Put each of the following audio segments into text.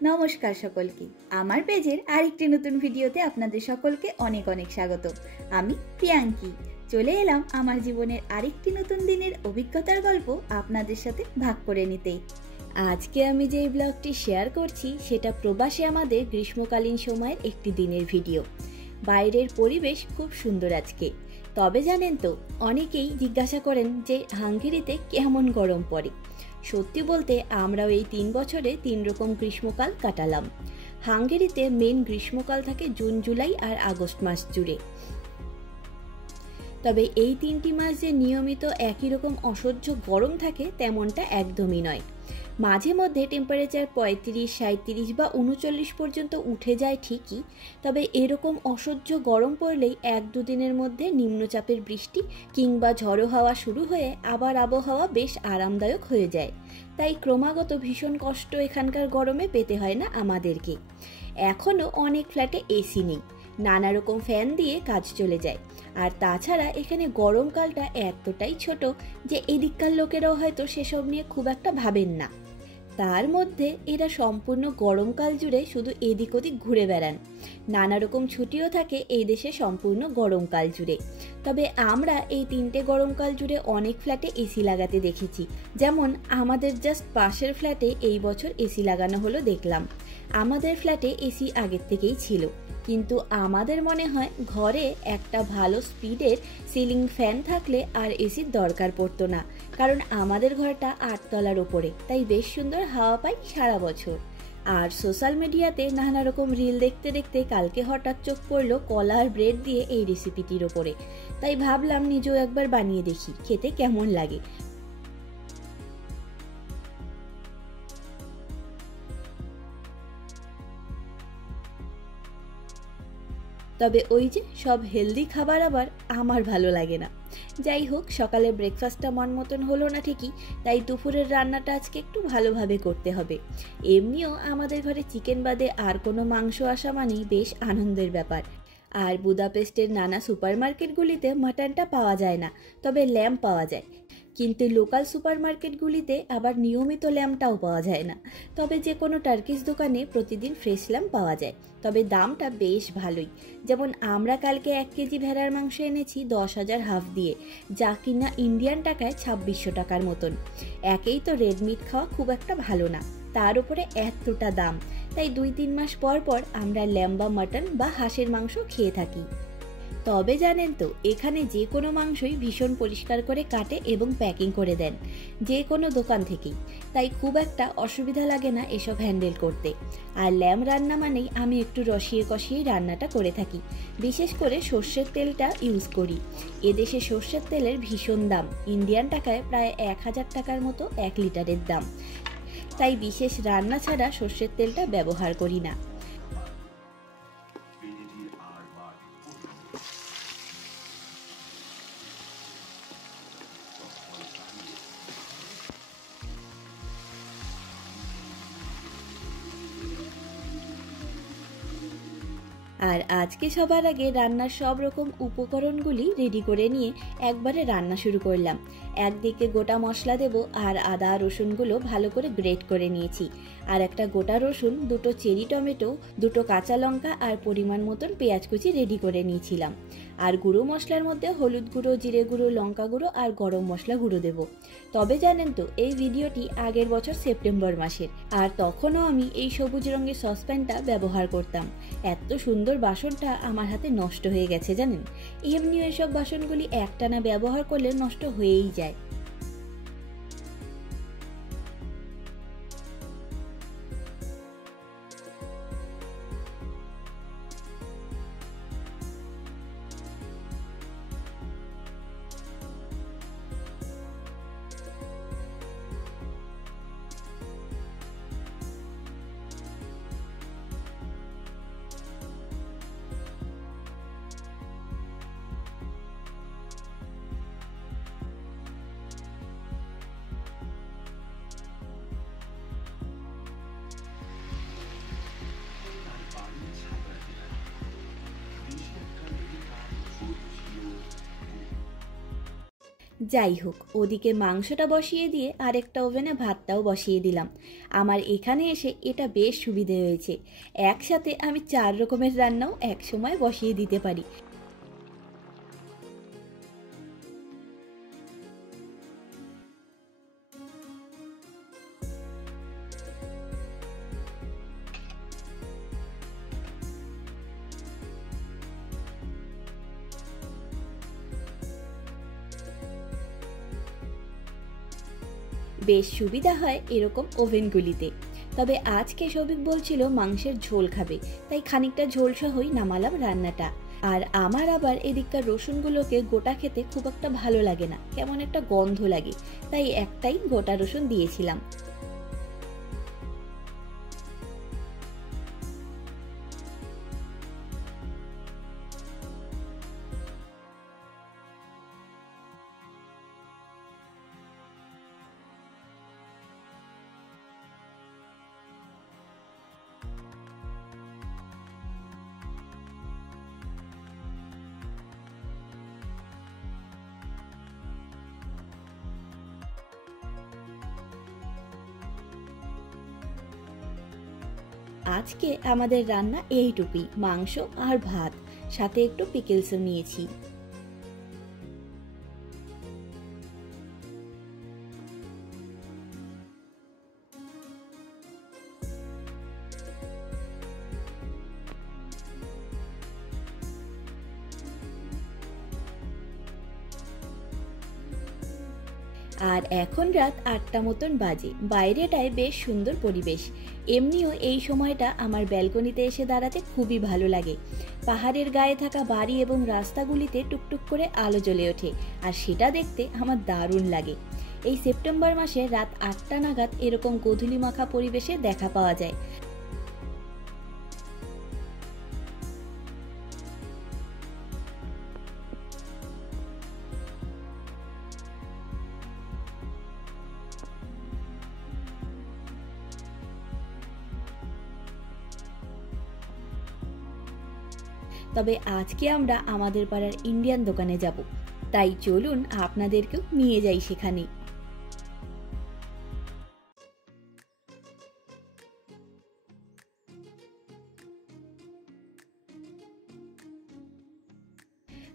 নমস্কার সকলকে, আমার পেজের আরেকটি নতুন ভিডিওতে আপনাদের সকলকে অনেক অনেক স্বাগত। আমি প্রিয়াঙ্কি চলে এলাম আমার জীবনের আরেকটি নতুন দিনের অভিজ্ঞতার গল্প আপনাদের সাথে ভাগ করে নিতে। আজকে আমি যেই ব্লগটি শেয়ার করছি সেটা প্রবাসে আমাদের গ্রীষ্মকালীন সময়ের একটি দিনের ভিডিও। বাইরের পরিবেশ খুব সুন্দর আজকে। তবে জানেন তো, অনেকেই জিজ্ঞাসা করেন যে হাঙ্গেরিতে কেমন গরম পড়ে। সত্যি বলতে আমরাও এই 3 বছরে 3 রকম গ্রীষ্মকাল কাটালাম। হাঙ্গেরিতে মেন গ্রীষ্মকাল থাকে জুন, জুলাই আর আগস্ট মাস জুড়ে। তবে এই 3টি মাস যে নিয়মিত একই রকম অসহ্য গরম থাকে তেমনটা একদমই নয়। মাঝে মধ্যে টেম্পারেচার 35, 37 বা 39 পর্যন্ত উঠে যায় ঠিকই, তবে এরকম অসহ্য গরম পড়লেই 1-2 দিনের মধ্যে নিম্নচাপের বৃষ্টি কিংবা ঝড়ো হাওয়া শুরু হয়ে আবার আবহাওয়া বেশ আরামদায়ক হয়ে যায়। তাই ক্রমাগত ভীষণ কষ্ট এখানকার গরমে পেতে হয় না আমাদেরকে। এখনও অনেক ফ্ল্যাটে এসি নেই, নানা রকম ফ্যান দিয়ে কাজ চলে যায়। আর তাছাড়া এখানে গরমকালটা এতটাই ছোট যে এদিককার লোকেরাও হয়তো সেসব নিয়ে খুব একটা ভাবেন না। তার মধ্যে এরা সম্পূর্ণ গরমকাল জুড়ে শুধু এদিক ওদিক ঘুরে বেড়ান। নানা রকম ছুটিও থাকে এই দেশে সম্পূর্ণ গরমকাল জুড়ে। তবে আমরা এই 3টে গরমকাল জুড়ে অনেক ফ্ল্যাটে এসি লাগাতে দেখেছি। যেমন আমাদের জাস্ট পাশের ফ্ল্যাটে এই বছর এসি লাগানো হলো দেখলাম। আমাদের ফ্ল্যাটে এসি আগের থেকেই ছিল, কিন্তু আমাদের মনে হয় ঘরে একটা ভালো স্পিডের সিলিং ফ্যান থাকলে আর এসির দরকার পড়তো না, কারণ আমাদের ঘরটা 8 তলার ওপরে, তাই বেশ সুন্দর হাওয়া পাই সারা বছর। আর সোশ্যাল মিডিয়াতে নানা রকম রিল দেখতে দেখতে কালকে হঠাৎ চোখ পড়লো কলা আর ব্রেড দিয়ে এই রেসিপিটির ওপরে, তাই ভাবলাম নিজেও একবার বানিয়ে দেখি খেতে কেমন লাগে। তবে ওই যে সব হেলদি খাবার আবার আমার ভালো লাগে না। যাই হোক, সকালে ব্রেকফাস্টটা মন মতন হলো না ঠিকই, তাই দুপুরের রান্নাটা আজকে একটু ভালোভাবে করতে হবে। এমনিও আমাদের ঘরে চিকেন বাদে আর কোনো মাংস আসা মানেই বেশ আনন্দের ব্যাপার। আর বুদাপেস্টের নানা সুপারমার্কেটগুলিতে মাটনটা পাওয়া যায় না, তবে ল্যাম্ব পাওয়া যায়। কিন্তু লোকাল সুপারমার্কেটগুলিতে আবার নিয়মিত ল্যাম্বটাও পাওয়া যায় না। তবে যে কোনো টার্কিশ দোকানে প্রতিদিন ফ্রেশ ল্যাম্ব পাওয়া যায়, তবে দামটা বেশ ভালোই। যেমন আমরা কালকে 1 কেজি ভেড়ার মাংস এনেছি 10,000 হাফ দিয়ে, যা কিনা ইন্ডিয়ান টাকায় 2600 টাকার মতন। একেই তো রেড মিট খাওয়া খুব একটা ভালো না, তার উপরে এতটা দাম। তাই 2-3 মাস পর পর আমরা ল্যাম্ব বা মাটন বা হাঁসের মাংস খেয়ে থাকি। তবে জানেন তো, এখানে যে কোনো মাংসই ভীষণ পরিষ্কার করে কাটে এবং প্যাকিং করে দেন যে কোনো দোকান থেকেই, তাই খুব একটা অসুবিধা লাগে না এসব হ্যান্ডেল করতে। আর ল্যাম্ব রান্না মানেই আমি একটু রসিয়ে কষিয়ে রান্নাটা করে থাকি। বিশেষ করে সর্ষের তেলটা ইউজ করি। এদেশে সর্ষের তেলের ভীষণ দাম, ইন্ডিয়ান টাকায় প্রায় 1000 টাকার মতো 1 লিটারের দাম। তাই বিশেষ রান্না ছাড়া সর্ষের তেলটা ব্যবহার করি না। আর আজকে সবার আগে রান্নার সব রকম উপকরণগুলি রেডি করে নিয়ে একবারে রান্না শুরু করলাম। একদিকে গোটা মশলা দেব, আর আদা রসুনগুলো ভালো করে গ্রেট করে নিয়েছি। আর একটা গোটা রসুন, 2টো চেরি টমেটো, 2টো কাঁচা লঙ্কা আর পরিমাণ মতন পেঁয়াজ কুচি রেডি করে নিয়েছিলাম। আর গুঁড়ো মশলার মধ্যে হলুদ গুঁড়ো, জিরে গুঁড়ো, লঙ্কা গুঁড়ো আর গরম মশলা গুঁড়ো দেব। তবে জানেন তো, এই ভিডিওটি আগের বছর সেপ্টেম্বর মাসের, আর তখনও আমি এই সবুজ রঙের সসপ্যানটা ব্যবহার করতাম। এত সুন্দর বাসনটা আমার হাতে নষ্ট হয়ে গেছে জানেন। এমনিও এসব বাসনগুলি একটানা ব্যবহার করলে নষ্ট হয়েই যায়। যাই হোক, ওদিকে মাংসটা বসিয়ে দিয়ে আরেকটা ওভেনে ভাতটাও বসিয়ে দিলাম। আমার এখানে এসে এটা বেশ সুবিধে হয়েছে, একসাথে আমি 4 রকমের রান্নাও একসময় বসিয়ে দিতে পারি। বেশ সুবিধা হয় এরকম ওভেনগুলিতে। তবে আজকে সবিক বলছিল মাংসের ঝোল খাবে, তাই খানিকটা ঝোল সহই নামালাম রান্নাটা। আর আমার আবার এদিককার রসুনগুলোকে গোটা খেতে খুব একটা ভালো লাগে না, কেমন একটা গন্ধ লাগে, তাই একটাই গোটা রসুন দিয়েছিলাম। আজকে আমাদের রান্না এইটুকুই, মাংস আর ভাত, সাথে একটু পিকেলসও নিয়েছি। আর এখন রাত 8টা মতন বাজে, বাইরেটায় বেশ সুন্দর পরিবেশ। এমনিও এই সময়টা আমার ব্যালকনিতে এসে দাঁড়াতে খুবই ভালো লাগে। পাহাড়ের গায়ে থাকা বাড়ি এবং রাস্তাগুলিতে টুকটুক করে আলো জ্বলে ওঠে, আর সেটা দেখতে আমার দারুণ লাগে। এই সেপ্টেম্বর মাসে রাত 8টা নাগাদ এরকম গোধূলি মাখা পরিবেশে দেখা পাওয়া যায়। তবে আজকে আমরা আমাদের পাড়ার ইন্ডিয়ান দোকানে যাব, তাই চলুন আপনাদেরকেও নিয়ে যাই সেখানে।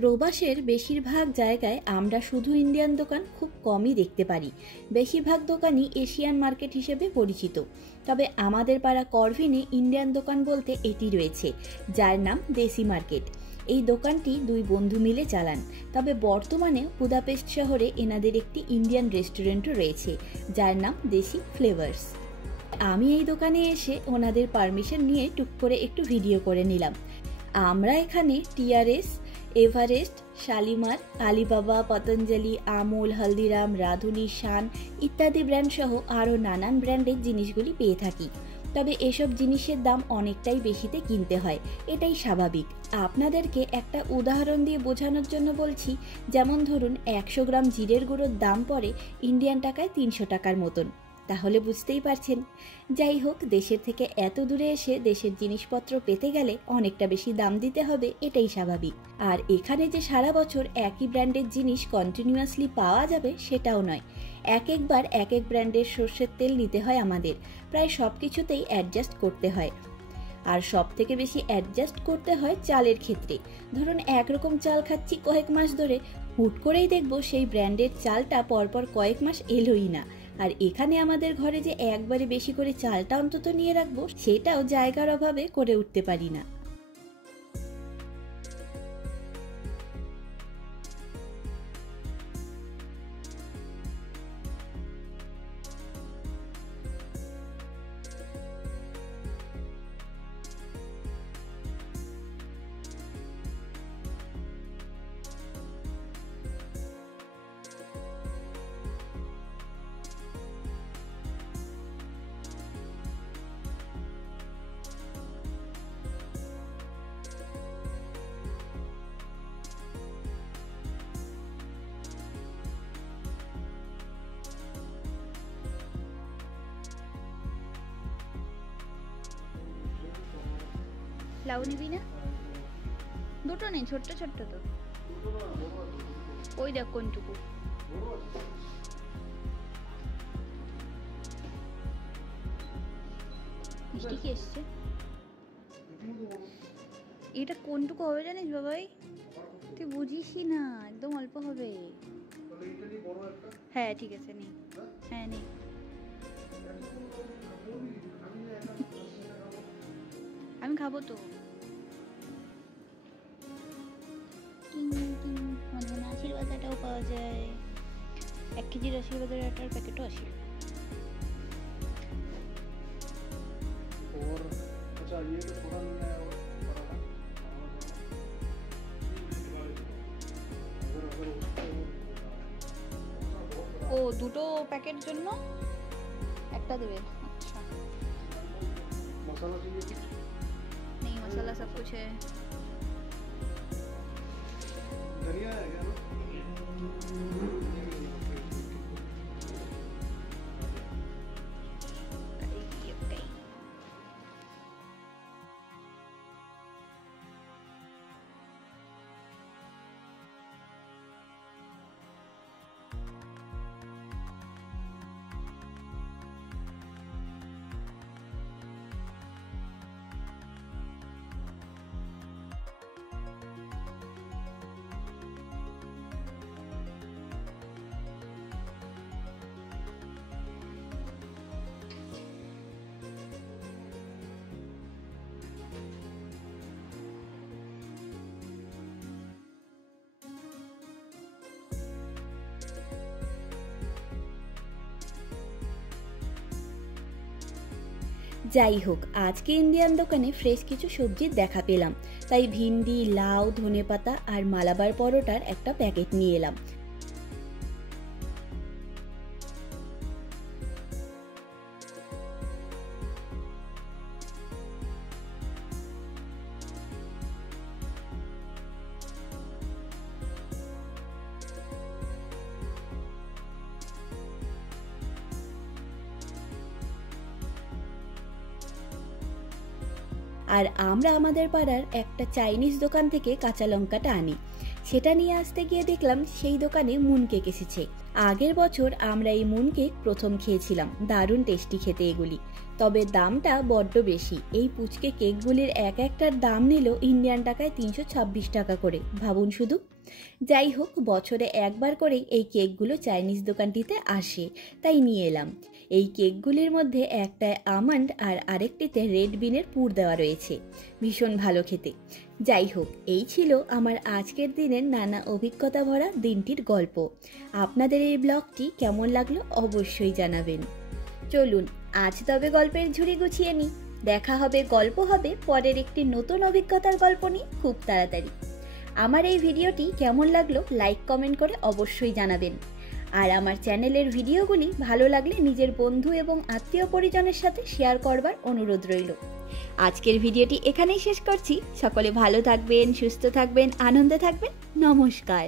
প্রবাসের বেশিরভাগ জায়গায় আমরা শুধু ইন্ডিয়ান দোকান খুব কমই দেখতে পারি, বেশিরভাগ দোকানই এশিয়ান মার্কেট হিসেবে পরিচিত। তবে আমাদের পাড়া করভিনে ইন্ডিয়ান দোকান বলতে এটি রয়েছে, যার নাম দেশি মার্কেট। এই দোকানটি 2 বন্ধু মিলে চালান, তবে বর্তমানে বুদাপেস্ট শহরে এনাদের একটি ইন্ডিয়ান রেস্টুরেন্টও রয়েছে, যার নাম দেশি ফ্লেভার্স। আমি এই দোকানে এসে ওনাদের পারমিশন নিয়ে টুক করে একটু ভিডিও করে নিলাম। আমরা এখানে TRS, Everest, Shalimar, Alibaba, Patanjali, Amul, Haldiram, Radhuni, Shan ইত্যাদি ব্র্যান্ড সহ আরও নানান ব্র্যান্ডের জিনিসগুলি পেয়ে থাকি। তবে এসব জিনিসের দাম অনেকটাই বেশিতে কিনতে হয়, এটাই স্বাভাবিক। আপনাদেরকে একটা উদাহরণ দিয়ে বোঝানোর জন্য বলছি, যেমন ধরুন 100 গ্রাম জিরের গুঁড়োর দাম পড়ে ইন্ডিয়ান টাকায় 300 টাকার মতন, তাহলে বুঝতেই পারছেন। যাই হোক, দেশের থেকে এত দূরে এসে দেশের জিনিসপত্র পেতে গেলে অনেকটা বেশি দাম দিতে হবে, এটাই স্বাভাবিক। আর এখানে যে সারা বছর একই ব্র্যান্ডের জিনিস কন্টিনিউয়াসলি পাওয়া যাবে সেটাও নয়, একবার এক এক ব্র্যান্ডের সর্ষের তেল নিতে হয় আমাদের, প্রায় সব কিছুতেই অ্যাডজাস্ট করতে হয়। আর সব থেকে বেশি অ্যাডজাস্ট করতে হয় চালের ক্ষেত্রে। ধরুন একরকম চাল খাচ্ছি কয়েক মাস ধরে, হুট করেই দেখবো সেই ব্র্যান্ডের চালটা পরপর কয়েক মাস এলোই না। আর এখানে আমাদের ঘরে যে একবারে বেশি করে চালটা অন্তত নিয়ে রাখবো, সেটাও জায়গার অভাবে করে উঠতে পারি না। লাউ নিবি না? দুটো নেই, ছোট্ট ছোট্ট তো। ওই দেখ কোনটুকু। মিষ্টি কি এসছে? এটা কোনটুকু হবে জানিস বাবাই? তুই বুঝিসই না, একদম অল্প হবে। হ্যাঁ ঠিক আছে, নেই। হ্যাঁ নেই। আমি খাবো তো। আশীর্বাদ আটাও পাওয়া যায়, 1 কেজির আশীর্বাদের আটার প্যাকেটও আসে। ও দুটো প্যাকেট জন্য একটা দেবে? अच्छा मसाला चाहिए? नहीं, मसाला सब कुछ है। धनिया है क्या? যাই হোক, আজকে ইন্ডিয়ান দোকানে ফ্রেশ কিছু সবজির দেখা পেলাম, তাই ভিন্ডি, লাউ, ধনেপাতা আর মালাবার পরোটার একটা প্যাকেট নিয়ে এলাম। আর আমরা আমাদের পাড়ার একটা চাইনিজ দোকান থেকে কাঁচা লঙ্কাটা আনি। সেটা নিয়ে আসতে গিয়ে দেখলাম সেই দোকানে মুন কেক এসেছে। আগের বছর আমরা এই মুন কেক প্রথম খেয়েছিলাম, দারুণ টেস্টি খেতে এগুলি, তবে দামটা বড্ড বেশি। এই পুচকে কেকগুলির এক একটার দাম নিল ইন্ডিয়ান টাকায় 326 টাকা করে, ভাবুন শুধু। যাই হোক, বছরে একবার করেই এই কেকগুলো চাইনিজ দোকানটিতে আসে, তাই নিয়ে এলাম। এই কেকগুলির মধ্যে একটায় আমন্ড আর আরেকটিতে রেড বিনের পুর দেওয়া রয়েছে, ভীষণ ভালো খেতে। যাই হোক, এই ছিল আমার আজকের দিনের নানা অভিজ্ঞতা ভরা দিনটির গল্প। আপনাদের এই ব্লগটি কেমন লাগলো অবশ্যই জানাবেন। চলুন আজ তবে গল্পের ঝুড়ি গুছিয়ে নিই। দেখা হবে, গল্প হবে পরের একটি নতুন অভিজ্ঞতার গল্প নিয়ে খুব তাড়াতাড়ি। আমার এই ভিডিওটি কেমন লাগলো লাইক কমেন্ট করে অবশ্যই জানাবেন। আর আমার চ্যানেলের ভিডিওগুলি ভালো লাগলে নিজের বন্ধু এবং আত্মীয় পরিজনের সাথে শেয়ার করবার অনুরোধ রইল। আজকের ভিডিওটি এখানেই শেষ করছি। সকলে ভালো থাকবেন, সুস্থ থাকবেন, আনন্দে থাকবেন। নমস্কার।